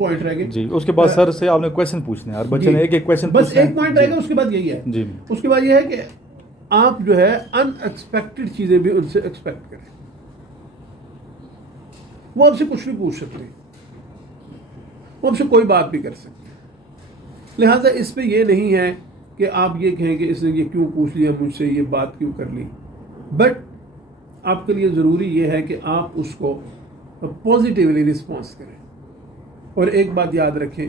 Point रह गए जी। उसके बाद सर से आपने क्वेश्चन पूछने हैं, हर बच्चे ने एक एक क्वेश्चन बस एक पॉइंट रहेगा, उसके बाद यही है जी। उसके बाद ये है कि आप जो है अनएक्सपेक्टेड चीजें भी उनसे एक्सपेक्ट करें। वो आपसे कुछ भी पूछ सकते हैं, वो आपसे कोई बात भी कर सकते हैं। लिहाजा इस पे ये नहीं है कि आप ये कहें कि इसने ये क्यों पूछ लिया मुझसे, ये बात क्यों कर ली। बट आपके लिए ज़रूरी ये है कि आप उसको पॉजिटिवली रिस्पॉन्स करें। और एक बात याद रखें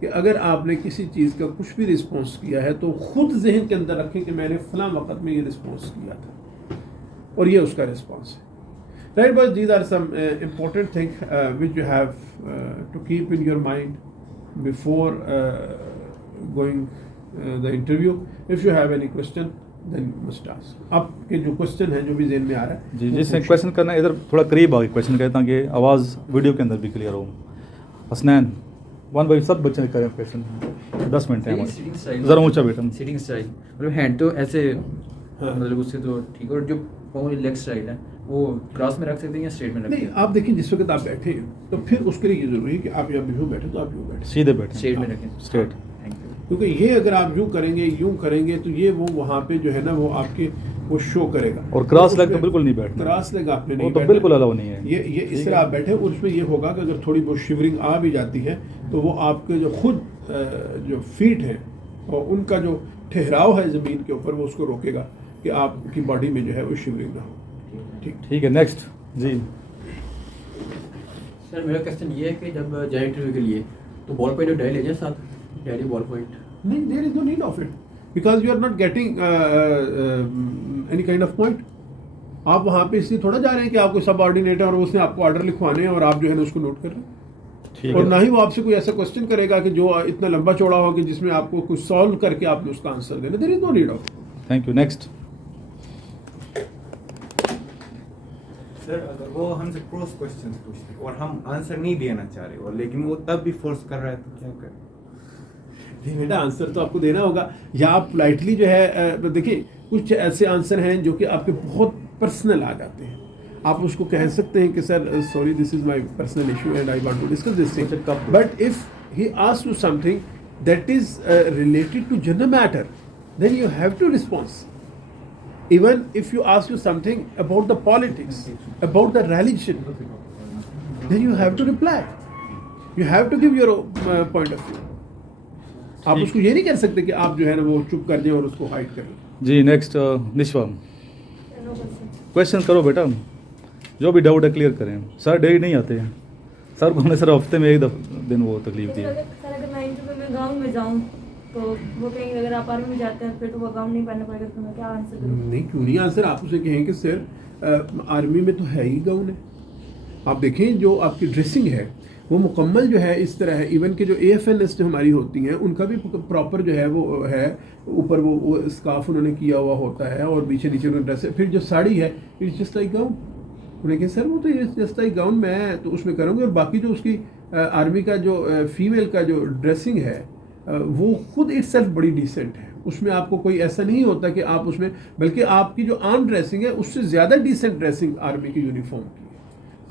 कि अगर आपने किसी चीज़ का कुछ भी रिस्पॉन्स किया है तो खुद जहन के अंदर रखें कि मैंने फलां वक्त में ये रिस्पॉन्स किया था और ये उसका रिस्पॉन्स है। Right, but these are some important things which you have to keep in your mind before going the interview. If you have any question, then must ask. आपके जो क्वेश्चन है, जो भी ज़हन में आ रहा है जी, जिससे क्वेश्चन करना इधर थोड़ा करीब आगे क्वेश्चन करें ताकि आवाज़ वीडियो के अंदर भी क्लियर हो। हसनैन वन बाई सब बच्चे करें क्वेश्चन, 10 मिनट है हमारे। ज़रा ऊँचा बेटा। सिटिंग स्टाइल मतलब हैंड तो ऐसे मतलब उससे तो ठीक है, और जो पाँव लेग स्टाइल है वो क्रॉस में रख सकते हैं या स्ट्रेट में रखते नहीं, हैं? आप देखिए जिस वक्त आप बैठे हैं तो फिर उसके लिए ये ज़रूरी है कि आप जब यूँ बैठे तो आप यूँ बैठे, सीधे बैठे, स्ट्रेट में रखें। स्ट्रेट। Thank you. क्योंकि ये अगर आप यूँ करेंगे तो ये वो वहाँ पे जो है ना वो आपके वो शो करेगा। और क्रॉस लेग तो बिल्कुल नहीं बैठना, क्रॉस लेग आपने नहीं वो तो बैठना। बिल्कुल अलाउ नहीं है। ये इस तरह आप बैठे और उसमें ये होगा कि अगर थोड़ी बहुत शिवरिंग आ भी जाती है तो वो आपके जो खुद जो फीट हैं और उनका जो ठहराव है ज़मीन के ऊपर वो उसको रोकेगा कि आपकी बॉडी में जो है वो शिवरिंग ना हो। ठीक है, नेक्स्ट जी। सर मेरा क्वेश्चन ये है कि जब जाए इंटरव्यू के लिए तो बॉल पॉइंट और डाई ले जाए साथ, डायरी बॉल पॉइंट? नहीं, there is no need of it because you are not getting any kind of point. आप वहाँ पे इसलिए थोड़ा जा रहे हैं कि आपको सबऑर्डिनेट है और उसने आपको ऑर्डर लिखवाने हैं और आप जो है ना उसको नोट कर रहे हैं। और ना ही वो आपसे कोई ऐसा क्वेश्चन करेगा कि जो इतना लंबा चौड़ा हो कि जिसमें आपको कुछ सॉल्व करके आपने उसका आंसर देना। There is no need of. Thank you. Next sir, अगर वो हमसे क्रॉस क्वेश्चन पूछते और हम आंसर नहीं देना चाह रहे और लेकिन वो तब भी फोर्स कर रहा है तो क्या करें? नहीं बेटा, आंसर तो आपको देना होगा, या आप पोलाइटली जो है देखिए कुछ ऐसे आंसर हैं जो कि आपके बहुत पर्सनल आ जाते हैं। आप उसको कह सकते हैं कि sir sorry this is my personal issue and I want to discuss this thing. But if he asks you something that is related to general matter then you have to response. Even if you ask you something about the politics, about the religion, then you have to reply. You have to give your point of view. आप उसको ये नहीं कर सकते कि आप जो है ना वो चुप कर दें और उसको हाइड कर लें। जी। नेक्स्ट निशवा, क्वेश्चन करो बेटा, जो भी डाउट है क्लियर करें। सर डेली नहीं आते हैं, सर को हमने सर हफ्ते में एक दिन वो तकलीफ दी है। सर अगर मैं इंटरव्यू में गाउन में जाऊँ तो वो कहेंगे अगर आप आर्मी में जाते हैं फिर तो वो गाउन नहीं पहनना पड़ेगा, तो मैं क्या आंसर करूँ? नहीं, क्यों नहीं आंसर। आप उसे कहें कि सर आर्मी में तो है ही गाउन है। आप देखें जो आपकी ड्रेसिंग है वो मुकम्मल जो है इस तरह है। इवन कि जो AFNS जो हमारी होती हैं उनका भी प्रॉपर जो है वो है, ऊपर वो स्कार्फ उन्होंने किया हुआ होता है और नीचे उन्होंने ड्रेस है। फिर जो साड़ी है इट्स जस्ट लाइक गाउन। उन्हें कहें सर वो तो जस्ट लाइक गाउन, मैं तो उसमें करूँगी। और बाकी जो उसकी आर्मी का जो फीमेल का जो ड्रेसिंग है वो खुद इटसेल्फ बड़ी डिसेंट है। उसमें आपको कोई ऐसा नहीं होता कि आप उसमें, बल्कि आपकी जो आर्म ड्रेसिंग है उससे ज़्यादा डिसेंट ड्रेसिंग आर्मी की यूनिफॉर्म की है,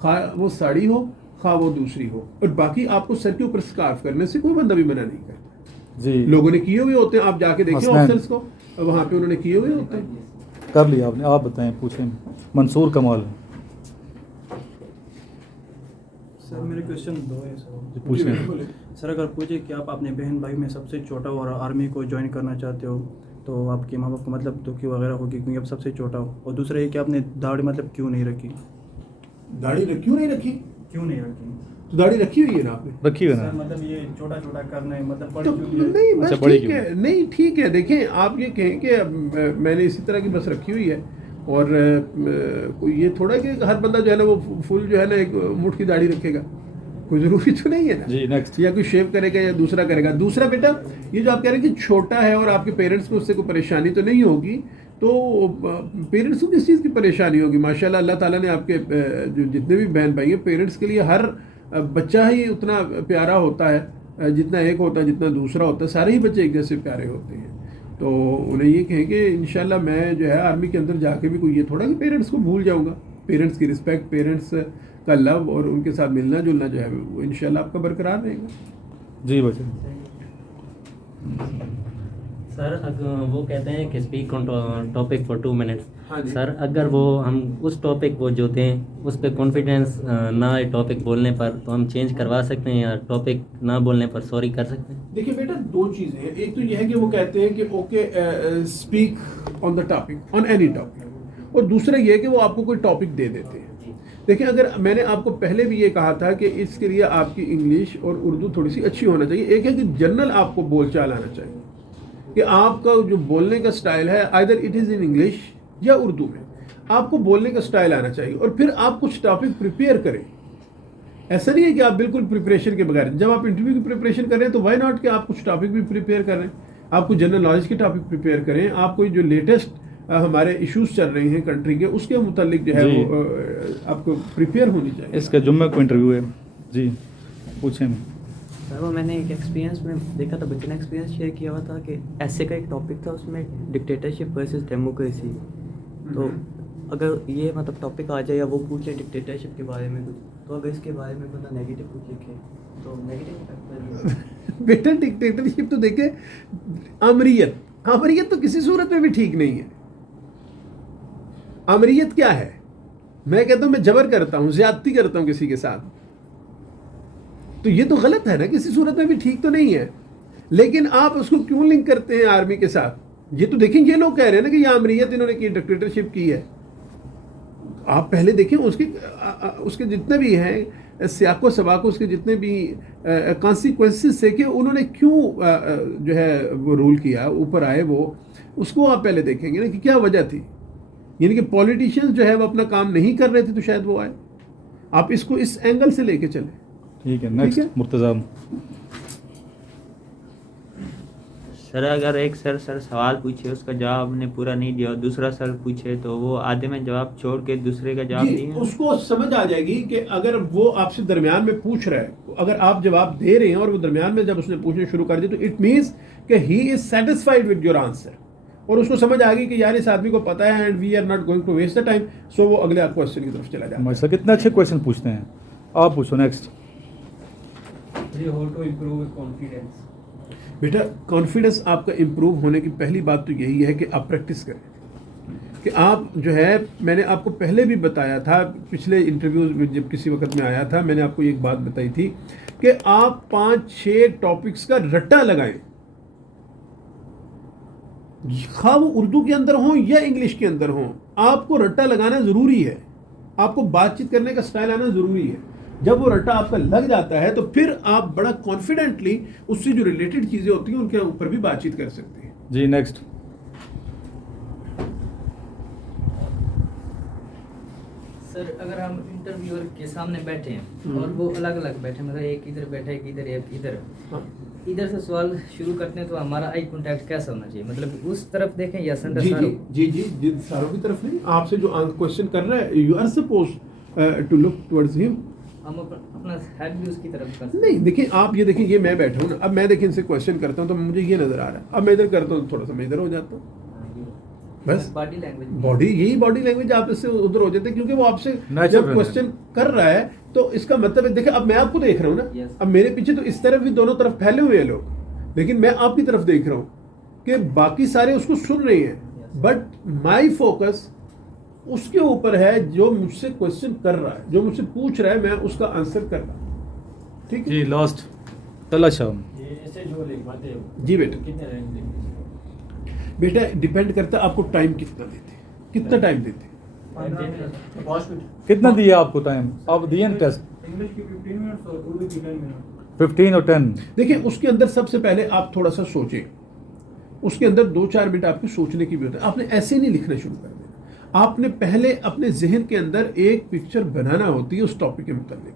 खा वो साड़ी हो खा वो दूसरी हो। और बाकी आपको सर के ऊपर स्कार्फ करने से कोई बंदा भी मना नहीं करता। जी। लोगों ने किए हुए होते हैं, आप जाके देखिए ऑफिसर्स को, वहाँ पे उन्होंने किए हुए होते हैं। कर लिया आपने, आप बताएं, पूछें। मंसूर कमाल सर मेरे क्वेश्चन दो है सर। पूछें। सर अगर पूछे कि आप अपने बहन भाई में सबसे छोटा और आर्मी को ज्वाइन करना चाहते हो तो आपके माँ बाप को मतलब दुखी वगैरह होगी क्योंकि आप सबसे छोटा हो, और दूसरा ये कि आपने दाढ़ी मतलब क्यों नहीं रखी? दाढ़ी क्यों नहीं रखी? क्यों नहीं रखी? तो दाढ़ी रखी हुई है ना आपने। रखी हुई है सर ना। मतलब ये छोटा छोटा करना है मतलब तो बड़ी क्यों नहीं, बस अच्छा, बड़ी ठीक है। नहीं, ठीक है। देखें, आप ये कहें कि मैंने इसी तरह की बस रखी हुई है और कोई ये थोड़ा कि हर बंदा जो है ना वो फुल जो है ना एक मुठ की दाढ़ी रखेगा, कोई ज़रूरी तो नहीं है ना। जी। नेक्स्ट। या कोई शेव करेगा या दूसरा करेगा। दूसरा बेटा, ये जो आप कह रहे हैं कि छोटा है और आपके पेरेंट्स को उससे कोई परेशानी तो नहीं होगी, तो पेरेंट्स को किस चीज़ की परेशानी होगी? माशाल्लाह अल्लाह ताला ने आपके जो जितने भी बहन भाई हैं, पेरेंट्स के लिए हर बच्चा ही उतना प्यारा होता है जितना एक होता है, जितना दूसरा होता है। सारे ही बच्चे एक जैसे प्यारे होते हैं। तो उन्हें ये कहें कि इंशाल्लाह मैं जो है आर्मी के अंदर जाके भी कोई ये थोड़ा कि पेरेंट्स को भूल जाऊँगा। पेरेंट्स की रिस्पेक्ट, पेरेंट्स का लव और उनके साथ मिलना जुलना जो है वो इंशाल्लाह आपका बरकरार रहेगा। जी बच्चे। सर वो कहते हैं कि speak on topic for 2 minutes. हाँ जी। सर अगर वो हम उस टॉपिक वो जो दें उस पर कॉन्फिडेंस ना आए टॉपिक बोलने पर, तो हम चेंज करवा सकते हैं या टॉपिक ना बोलने पर सॉरी कर सकते हैं? देखिए बेटा, दो चीज़ें हैं। एक तो यह है कि वो कहते हैं कि okay speak on the topic, on any topic, और दूसरा ये है कि वो आपको कोई टॉपिक दे देते हैं। देखिए, अगर मैंने आपको पहले भी ये कहा था कि इसके लिए आपकी इंग्लिश और उर्दू थोड़ी सी अच्छी होना चाहिए। एक है कि जनरल आपको बोलचाल आना चाहिए, कि आपका जो बोलने का स्टाइल है either it is in English या उर्दू में, आपको बोलने का स्टाइल आना चाहिए। और फिर आप कुछ टॉपिक प्रिपेयर करें। ऐसा नहीं है कि आप बिल्कुल प्रिपरेशन के बगैर, जब आप इंटरव्यू की प्रिपरेशन कर रहे हैं तो वाई नॉट कि आप कुछ टॉपिक भी प्रिपेयर कर रहे हैं, आप कुछ जनरल नॉलेज के टॉपिक प्रिपेयर करें, आप कोई जो लेटेस्ट हमारे इश्यूज चल रहे हैं कंट्री के, उसके मुतालिक जो है वो आपको प्रिपेयर होनी चाहिए। इसका जुम्मे को इंटरव्यू है जी, पूछें। सर वो मैंने एक एक्सपीरियंस में देखा था, बच्चे ने एक्सपीरियंस शेयर किया हुआ था कि ऐसे का एक टॉपिक था, उसमें डिक्टेटरशिप वर्सेस डेमोक्रेसी। तो अगर ये मतलब टॉपिक आ जाए या वो पूछे डिक्टेटरशिप के बारे में कुछ, तो अगर इसके बारे में बंदा नेगेटिव कुछ लिखे तो नेगेटिव बेटा डिक्टेटरशिप तो देखे, आमरीयत तो किसी सूरत में भी ठीक नहीं है। आमरीयत क्या है? मैं कहता हूं मैं जबर करता हूं, ज्यादती करता हूं किसी के साथ, तो ये तो गलत है ना, किसी सूरत में भी ठीक तो नहीं है। लेकिन आप उसको क्यों लिंक करते हैं आर्मी के साथ? ये तो देखें, ये लोग कह रहे हैं ना कि ये आमरीयत इन्होंने की, डिक्टेटरशिप की है। आप पहले देखें उसके जितने भी हैं सियाको सबाको, उसके जितने भी कॉन्सिक्वेंसेस से कि उन्होंने क्यों जो है वो रूल किया, ऊपर आए वो, उसको आप पहले देखेंगे ना कि क्या वजह थी। यानी कि पॉलिटिशियंस जो है वो अपना काम नहीं कर रहे थे तो शायद वो आए। आप इसको इस एंगल से लेके चलें। ठीक है, नेक्स्ट मुर्तज़ा। सर अगर एक सर सवाल पूछे, उसका जवाब आपने पूरा नहीं दिया और दूसरा सर पूछे तो वो आधे में जवाब छोड़ के दूसरे का जवाब दिए, उसको समझ आ जाएगी कि अगर वो आपसे दरमियान में पूछ रहा है, अगर आप जवाब दे रहे हैं और वो दरमियान में जब उसने पूछने शुरू कर दिया, तो इट मीन्स कि he is satisfied with your answer, और उसको समझ आ गई कि यार इस आदमी को पता है and we are not going to waste the time, so वो अगले क्वेश्चन की तरफ चला जाता है। भाई साहब कितने अच्छे क्वेश्चन पूछते हैं। आप पूछो नेक्स्ट। बेटा कॉन्फिडेंस आपका इम्प्रूव होने की पहली बात तो यही है कि आप प्रैक्टिस करें, कि आप जो है, मैंने आपको पहले भी बताया था, पिछले इंटरव्यूज में जब किसी वक्त में आया था, मैंने आपको एक बात बताई थी कि आप 5-6 टॉपिक्स का रट्टा लगाएं, खा वो उर्दू के अंदर हो या इंग्लिश के अंदर हो, आपको रट्टा लगाना ज़रूरी है। आपको बातचीत करने का स्टाइल आना ज़रूरी है। जब वो रट्टा आपका लग जाता है तो फिर आप बड़ा कॉन्फिडेंटली उससे जो रिलेटेड चीज़ें होती हैं उनके ऊपर भी बातचीत कर सकते हैं। जी नेक्स्ट। सर अगर हम इंटरव्यूअर के सामने बैठे हैं और वो अलग अलग बैठे, मतलब एक इधर बैठा है, एक इधर, एक इधर, इधर से सवाल शुरू करते हैं, तो हमारा आई कांटेक्ट कैसा होना चाहिए? मतलब उस तरफ देखें या सेंटर? जी सारों की तरफ नहीं, आपसे जो क्वेश्चन कर रहा है, you are suppose to look towards him. हम अपना हेड भी उसकी तरफ कर नहीं, देखिए आप ये देखिए, ये मैं बैठा हूँ ना, अब मैं देखिए इनसे क्वेश्चन करता हूँ तो मुझे ये नजर आ रहा है, अब मैं इधर करता हूँ थोड़ा सा मैं इधर हो जाता हूँ, बस बॉडी लैंग्वेज, यही बॉडी लैंग्वेज आप इससे उधर हो जाते हैं, क्योंकि वो आपसे Natural जब क्वेश्चन कर रहा है तो इसका मतलब है, देखिए अब मैं आपको देख रहा हूँ ना, Yes. अब मेरे पीछे तो इस तरफ भी दोनों तरफ फैले हुए हैं लोग, लेकिन मैं आपकी तरफ देख रहा हूँ कि बाकी सारे उसको सुन रहे हैं, बट माई फोकस उसके ऊपर है जो मुझसे क्वेश्चन कर रहा है, जो मुझसे पूछ रहा है, मैं उसका आंसर कर रहा हूँ। ठीक है जी लास्ट तलाशा। जी बेटा डिपेंड करता है आपको टाइम कितना देते हैं, कितना टाइम देते हैं। कितना दिया आपको टाइम? आप दिए ना टेस्ट? इंग्लिश की 15 मिनट्स और उर्दू की 10 मिनट। 15 और 10। देखिए उसके अंदर सबसे पहले आप थोड़ा सा सोचें, उसके अंदर 2-4 मिनट आपको सोचने की भी होता है। आपने ऐसे नहीं लिखना शुरू कर देना, आपने पहले अपने जहन के अंदर एक पिक्चर बनाना होती है उस टॉपिक के मुताबिक,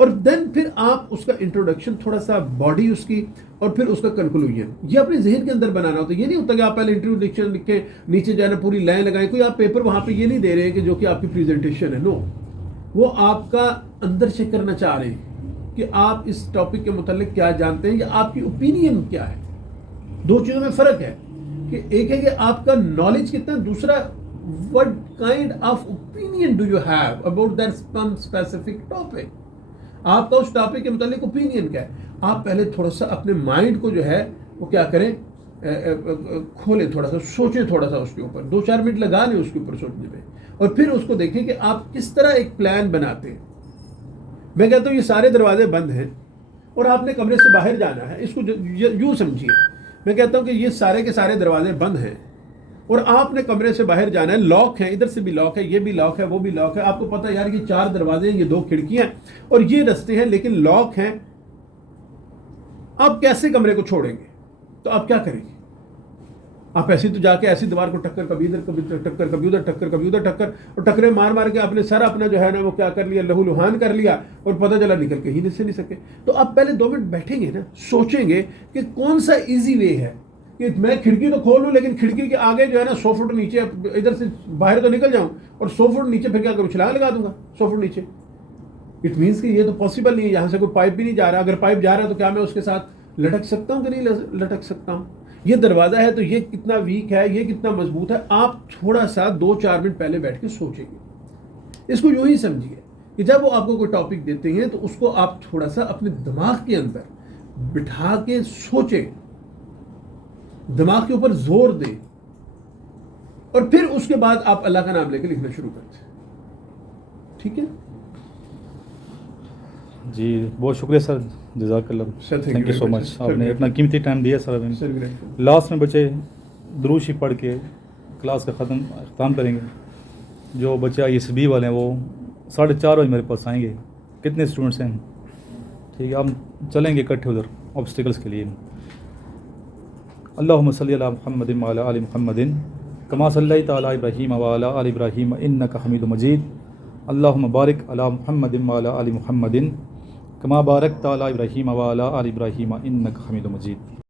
और देन फिर आप उसका इंट्रोडक्शन, थोड़ा सा बॉडी उसकी, और फिर उसका कंक्लूजन, ये अपने जहन के अंदर बनाना होता है। ये नहीं होता कि आप पहले इंट्रोडक्शन लिख के नीचे जाना पूरी लाइन लगाएं, कोई आप पेपर वहाँ पे ये नहीं दे रहे हैं कि जो कि आपकी प्रेजेंटेशन है, नो, वो आपका अंदर से करना चाह रहे हैं कि आप इस टॉपिक के मुतालिक क्या जानते हैं या आपकी ओपिनियन क्या है। 2 चीज़ों में फ़र्क है कि एक है कि आपका नॉलेज कितना है, दूसरा what kind of opinion do you have about that some specific topic? आपका उस टॉपिक के मुतालिक ओपिनियन क्या है? आप पहले थोड़ा सा अपने माइंड को जो है वो क्या करें, खोलें, थोड़ा सा सोचें, थोड़ा सा उसके ऊपर 2-4 मिनट लगा लें उसके ऊपर सोचने में, और फिर उसको देखें कि आप किस तरह एक प्लान बनाते हैं। मैं कहता हूँ ये सारे दरवाजे बंद हैं और आपने कमरे से बाहर जाना है, इसको यूँ समझिए। मैं कहता हूँ कि ये सारे के सारे दरवाजे बंद हैं और आपने कमरे से बाहर जाना है, लॉक है, इधर से भी लॉक है, ये भी लॉक है, वो भी लॉक है। आपको पता है यार ये 4 दरवाजे हैं, ये 2 खिड़कियां और ये रास्ते हैं, लेकिन लॉक हैं। आप कैसे कमरे को छोड़ेंगे? तो आप क्या करेंगे? आप ऐसी तो जाके ऐसी दीवार को टक्कर, कभी इधर कभी टक्कर, कभी उधर टक्कर, कभी उधर टक्कर, और टक्करे मार मार के आपने सर अपना जो है ना वो क्या कर लिया, लहूलुहान कर लिया, और पता चला निकल के ही नहीं सके। तो आप पहले 2 मिनट बैठेंगे ना, सोचेंगे कि कौन सा ईजी वे है कि मैं खिड़की तो खोल लूँ, लेकिन खिड़की के आगे जो है ना 100 फुट नीचे, इधर से बाहर तो निकल जाऊँ और 100 फुट नीचे फिर क्या करूँ, छलांग लगा दूंगा 100 फुट नीचे। इट मीन्स कि ये तो पॉसिबल नहीं है, यहाँ से कोई पाइप भी नहीं जा रहा। अगर पाइप जा रहा है तो क्या मैं उसके साथ लटक सकता हूँ कि नहीं लटक सकता हूँ? ये दरवाज़ा है तो ये कितना वीक है, ये कितना मजबूत है। आप थोड़ा सा 2-4 मिनट पहले बैठ के सोचेंगे। इसको यूँ ही समझिए कि जब वो आपको कोई टॉपिक देते हैं तो उसको आप थोड़ा सा अपने दिमाग के अंदर बिठा के सोचें, दिमाग के ऊपर जोर दें, और फिर उसके बाद आप अल्लाह का नाम लेकर लिखना शुरू करते हैं। ठीक है जी, बहुत शुक्रिया सर, जज़ाकल्लाह, थैंक यू सो मच। आपने अपना कीमती टाइम दिया सर। अभी लास्ट में बच्चे दुरूद शरीफ पढ़ के क्लास का ख़त्म करेंगे। जो बच्चे ISB वाले हैं वो 4:30 बजे मेरे पास आएंगे। कितने स्टूडेंट्स हैं? ठीक है, हम चलेंगे इकट्ठे उधर ऑब्स्टिकल्स के लिए। अल्लाहुम्मा सल्ली अला मुहम्मदिन व अला आलि मुहम्मदिन कमा सल्लैता अला इब्राहीम व अला आलि इब्राहीम इन्नका हमीदुम मजीद। अल्लाहुम्मा बारिक अला मुहम्मदिन व अला आलि मुहम्मदिन कमा बारकता अला इब्राहीम व अला आलि इब्राहीम इन्नका हमीदुम मजीद।